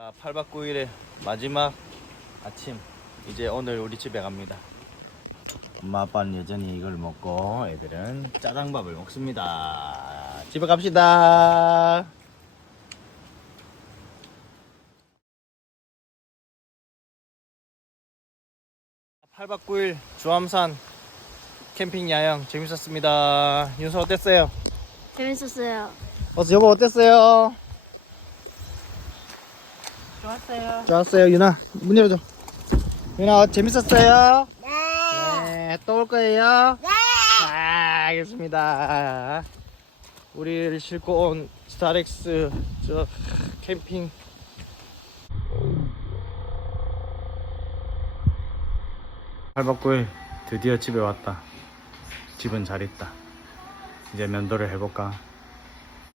자, 8박 9일의 마지막 아침. 이제 오늘 우리 집에 갑니다. 엄마 아빠는 여전히 이걸 먹고 애들은 짜장밥을 먹습니다. 집에 갑시다. 8박 9일 주암산 캠핑 야영 재밌었습니다. 윤서 어땠어요? 재밌었어요. 어서 여보 어땠어요? 좋았어요. 좋았어요 유나 문 열어줘 유나 어, 재밌었어요? 네. 네, 또 올 거예요? 네. 아, 알겠습니다. 우리를 싣고 온 스타렉스 저 캠핑. 팔박구일 드디어 집에 왔다. 집은 잘 있다. 이제 면도를 해볼까?